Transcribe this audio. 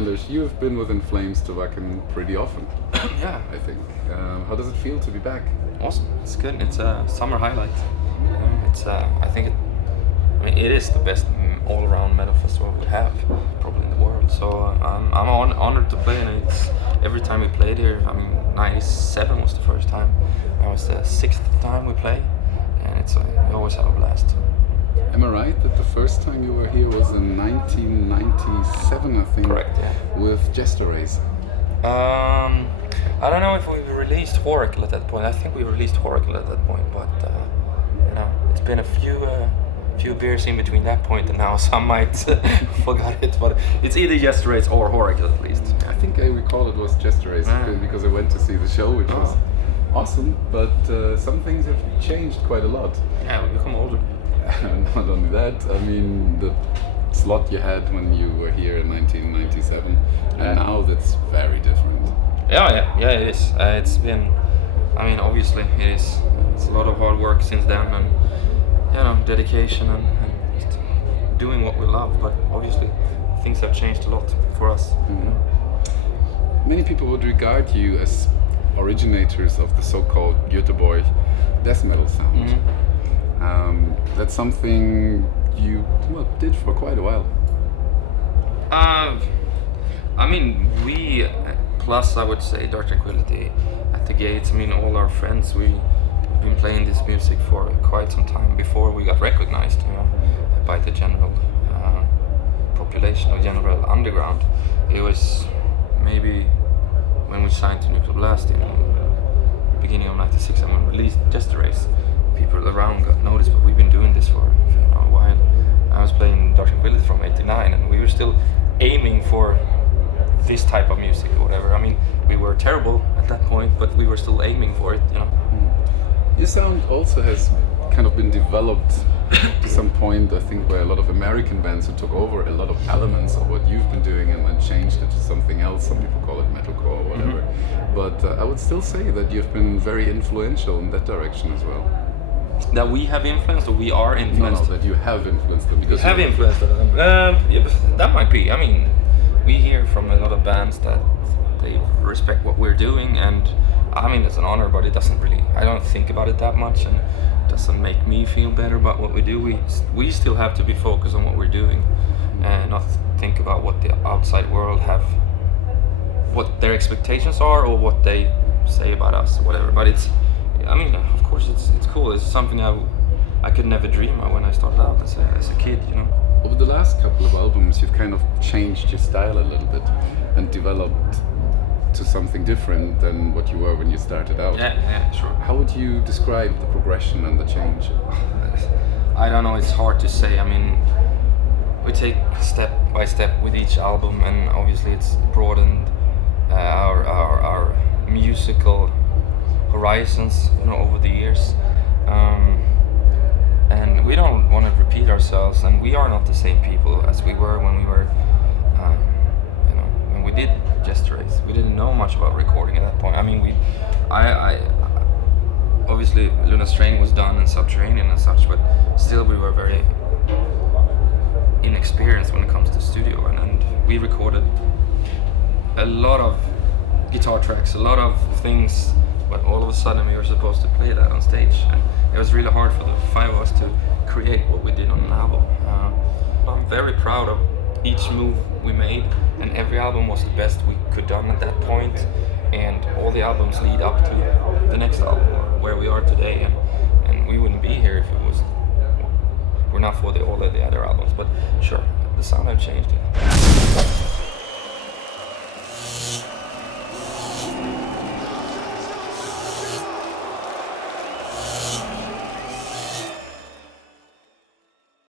Anders, you've been with In Flames to Wacken pretty often. Yeah. I think. How does it feel to be back? Awesome. It's good. It's a summer highlight. It is the best all-around metal festival we have, probably in the world. So I'm honored to play, and it's every time we played here. I mean, '97 was the first time. That was the 6th time we play, and it's we always have a blast. Am I right that the first time you were here was in 1997, I think? Correct. Yeah. With Jester Race. I don't know if we released Horacle at that point. I think we released Horacle at that point, but it's been a few beers in between that point and now, so I might forgot it. But it's either Jester Race or Horacle at least. I think I recall it was Jester Race because I went to see the show, which was awesome. But some things have changed quite a lot. Yeah, we become older. Not only that, I mean the slot you had when you were here in 1997, and now that's very different. Yeah, it is. It's been, obviously it's a lot of hard work since then, and dedication and just doing what we love. But obviously, things have changed a lot for us. Mm-hmm. Many people would regard you as originators of the so-called Göteborg death metal sound. Mm-hmm. That's something you did for quite a while. We plus I would say Dark Tranquillity at the Gates. All our friends, we've been playing this music for quite some time before we got recognized, by the general population or general underground. It was maybe when we signed to Nuclear Blast in beginning of '96 and when we released Jester Race. People around got noticed, but we've been doing this for a while. I was playing Dark Tranquillity from '89, and we were still aiming for this type of music or whatever. We were terrible at that point, but we were still aiming for it. Your sound also has kind of been developed to some point, I think, where a lot of American bands who took over a lot of elements of what you've been doing and then changed it to something else. Some people call it metalcore or whatever. Mm-hmm. But I would still say that you've been very influential in that direction as well. That we have influenced, or we are influenced? No, that you have influenced them. Because we have influenced them. That might be. We hear from a lot of bands that they respect what we're doing, and it's an honor, but it doesn't really. I don't think about it that much, and it doesn't make me feel better about what we do. We still have to be focused on what we're doing, and not think about what the outside world have, what their expectations are, or what they say about us, or whatever. But it's. Of course, it's cool. It's something I could never dream of when I started out as a kid, Over the last couple of albums, you've kind of changed your style a little bit and developed to something different than what you were when you started out. Yeah, sure. How would you describe the progression and the change? I don't know. It's hard to say. We take step by step with each album, and obviously it's broadened our musical horizons, over the years, and we don't want to repeat ourselves, and we are not the same people as we were when we were, when we did Jester Race. We didn't know much about recording at that point. I obviously Luna Strain was done in Subterranean and such, but still we were very inexperienced when it comes to studio, and we recorded a lot of guitar tracks, a lot of things. But all of a sudden we were supposed to play that on stage, and it was really hard for the five of us to create what we did on an album. I'm very proud of each move we made, and every album was the best we could done at that point, and all the albums lead up to the next album, where we are today, and we wouldn't be here if it was were not for all of the other albums. But sure, the sound have changed.